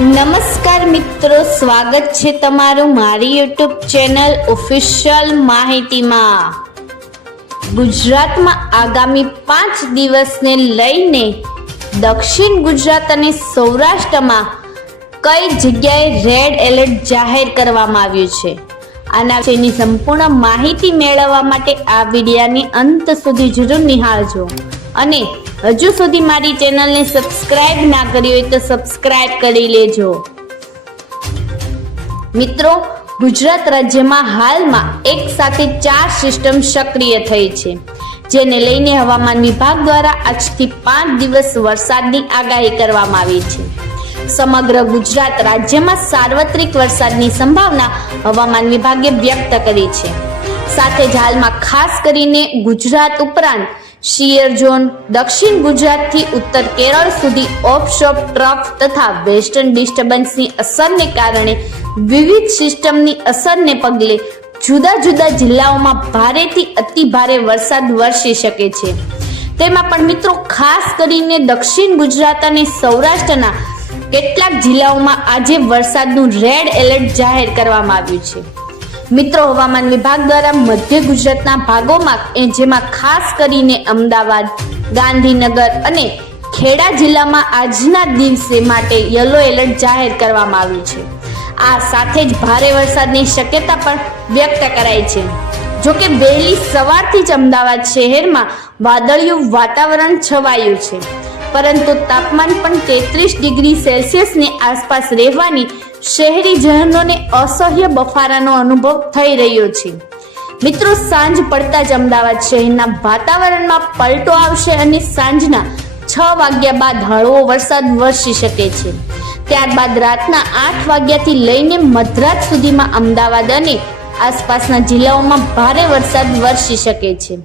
નમસ્કાર મિત્રો, સ્વાગત છે તમારું મારી યુટ્યુબ ચેનલ ઓફિશિયલ માહિતીમાં. ગુજરાતમાં આગામી પાંચ દિવસને લઈને દક્ષિણ ગુજરાત અને સૌરાષ્ટ્રમાં કઈ જગ્યાએ રેડ એલર્ટ જાહેર કરવામાં આવ્યું છે? આના વિશેની સંપૂર્ણ માહિતી મેળવવા માટે આ વિડિયાની અંત સુધી જરૂર નિહાળજો. અને હજુ સુધી મારી ચેનલને સબસ્ક્રાઇબ ના કરી હોય તો સબસ્ક્રાઇબ કરી લેજો. મિત્રો, ગુજરાત રાજ્યમાં હાલમાં એક સાથે ચાર સિસ્ટમ સક્રિય થઈ છે, જેને લઈને હવામાન વિભાગ દ્વારા આજથી પાંચ દિવસ વરસાદની આગાહી કરવામાં આવી છે. સમગ્ર ગુજરાત રાજ્યમાં સાર્વત્રિક વરસાદની સંભાવના હવામાન વિભાગે વ્યક્ત કરી છે. સાથે જ હાલમાં ખાસ કરીને ગુજરાત ઉપરાંત શિયર ઝોન, દક્ષિણ ગુજરાતથી ઉત્તર કેરળ સુધી ઓફશોપ, ટ્રફ તથા વેસ્ટર્ન ડિસ્ટર્બન્સની અસરને કારણે વિવિધ સિસ્ટમની અસરને પગલે જુદા જુદા જિલ્લાઓમાં ભારેથી અતિ ભારે વરસાદ વરસી શકે છે. તેમાં પણ મિત્રો ખાસ કરીને દક્ષિણ ગુજરાત અને સૌરાષ્ટ્રના કેટલાક જિલ્લાઓમાં આજે વરસાદનું રેડ એલર્ટ જાહેર કરવામાં આવ્યું છે. મિત્રો, હવામાન વિભાગ દ્વારા મધ્ય ગુજરાતના ભાગોમાં એ જેમાં ખાસ કરીને અમદાવાદ, ગાંધીનગર અને ખેડા જિલ્લામાં આજના દિવસે માટે યલો એલર્ટ જાહેર કરવામાં આવ્યું છે. આ સાથે જ ભારે વરસાદની શક્યતા પણ વ્યક્ત કરાઈ છે. જોકે વહેલી સવારથી જ અમદાવાદ શહેરમાં વાદળિયું વાતાવરણ છવાયું છે. પરંતુ તાપમાન પણ તેત્રીસ ડિગ્રી સેલ્સિયસની આસપાસ રહેવાની શહેરીજનોને અસહ્ય બફારાનો અનુભવ થઈ રહ્યો છે. મિત્રો, સાંજ પડતા જ અમદાવાદ શહેરના વાતાવરણમાં પલટો આવશે અને સાંજના છ વાગ્યા બાદ હળવો વરસાદ વરસી શકે છે. ત્યારબાદ રાતના આઠ વાગ્યાથી લઈને મધરાત સુધીમાં અમદાવાદ અને આસપાસના જિલ્લાઓમાં ભારે વરસાદ વરસી શકે છે.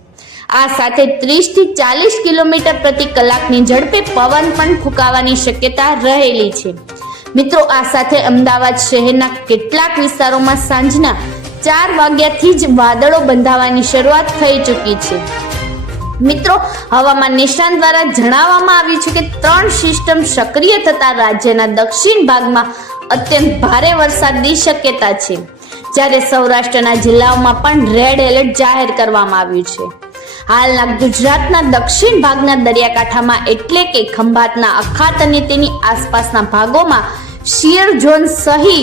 આ સાથે ત્રીસથી ચાલીસ કિલોમીટર પ્રતિ કલાકની ઝડપે પવન પણ ફૂંકાવાની શક્યતા રહેલી છે. મિત્રો, આ સાથે અમદાવાદ શહેરના કેટલાક વિસ્તારોમાં સાંજના ચાર વાગ્યાથી જ વાદળો બંધાવાની શરૂઆત થઈ ચૂકી છે. મિત્રો, હવામાન નિષ્ણાંત દ્વારા જણાવવામાં આવ્યું છે કે ત્રણ સિસ્ટમ સક્રિય થતા રાજ્યના દક્ષિણ ભાગમાં અત્યંત ભારે વરસાદની શક્યતા છે. જ્યારે સૌરાષ્ટ્રના જિલ્લાઓમાં પણ રેડ એલર્ટ જાહેર કરવામાં આવ્યું છે. હાલના ગુજરાતના દક્ષિણ ભાગના દરિયાકાંઠામાં એટલે કે ખંભાતના અખાત અને તેની આસપાસના ભાગોમાં શિયર ઝોન સહી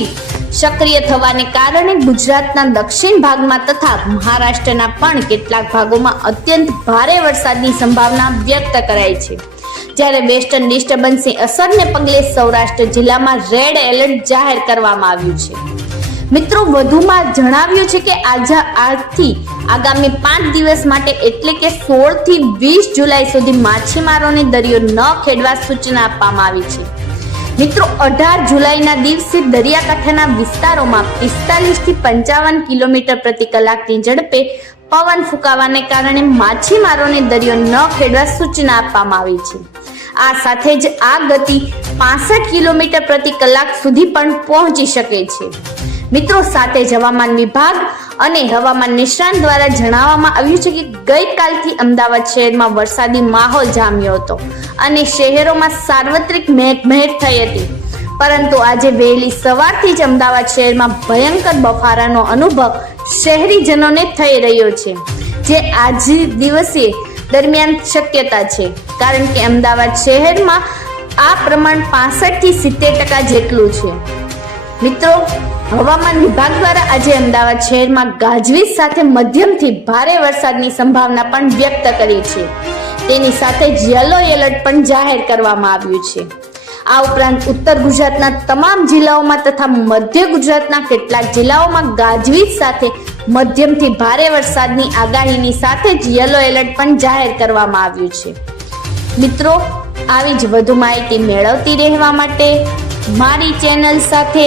સક્રિય થવાને કારણે ગુજરાતના દક્ષિણ ભાગમાં તથા મહારાષ્ટ્રના પણ કેટલાક ભાગોમાં અત્યંત ભારે વરસાદની સંભાવના વ્યક્ત કરાઈ છે. જ્યારે વેસ્ટર્ન ડિસ્ટર્બન્સની અસરને પગલે સૌરાષ્ટ્ર જિલ્લામાં રેડ એલર્ટ જાહેર કરવામાં આવ્યું છે. મિત્રો, વધુમાં જણાવ્યું છે કે આજે આજથી આગામી પાંચ દિવસ માટે એટલે કે સોળથી વીસ જુલાઈ સુધી માછીમારોને દરિયો ન ખેડવા સૂચના આપવામાં આવી છે. મિત્રો, અઢાર જુલાઈના દિવસે દરિયાકાંઠાના વિસ્તારોમાં પિસ્તાલીસથી પંચાવન કિલોમીટર પ્રતિ કલાકની ઝડપે પવન ફૂંકાવાને કારણે માછીમારોને દરિયો ન ખેડવા સૂચના આપવામાં આવી છે. આ સાથે જ આ ગતિ પાસઠ કિલોમીટર પ્રતિ કલાક સુધી પણ પહોંચી શકે છે. મિત્રો, સાથે જ હવામાન વિભાગ અને હવામાન નિષ્ણાંત દ્વારા જણાવવામાં આવ્યું છે કે ગઈકાલથી અમદાવાદ શહેરમાં વરસાદી માહોલ જામ્યો હતો અને શહેરોમાં સાર્વત્રિક મેઘમહેર થઈ હતી. પરંતુ આજે વહેલી સવારથી જ અમદાવાદ શહેરમાં ભયંકર બફારાનો અનુભવ શહેરીજનોને થઈ રહ્યો છે, જે આજ દિવસે દરમિયાન શક્યતા છે. કારણ કે અમદાવાદ શહેરમાં આ પ્રમાણ પાસઠથી સિત્તેર ટકા જેટલું છે. મિત્રો, હવામાન વિભાગ દ્વારા આજે અમદાવાદ શહેરમાં ગાજવીજ સાથે મધ્યમથી ભારે વરસાદની સંભાવના પણ વ્યક્ત કરી છે. તેની સાથે જ યલો એલર્ટ પણ જાહેર કરવામાં આવ્યું છે. આ ઉપરાંત ઉત્તર ગુજરાતના તમામ જિલ્લાઓમાં તથા મધ્ય ગુજરાતના કેટલાક જિલ્લાઓમાં ગાજવીજ સાથે મધ્યમથી ભારે વરસાદની આગાહીની સાથે જ યલો એલર્ટ પણ જાહેર કરવામાં આવ્યું છે. મિત્રો, આવી જ વધુ માહિતી મેળવતી રહેવા માટે મારી ચેનલ સાથે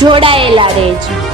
જોડાયેલા રહેજો.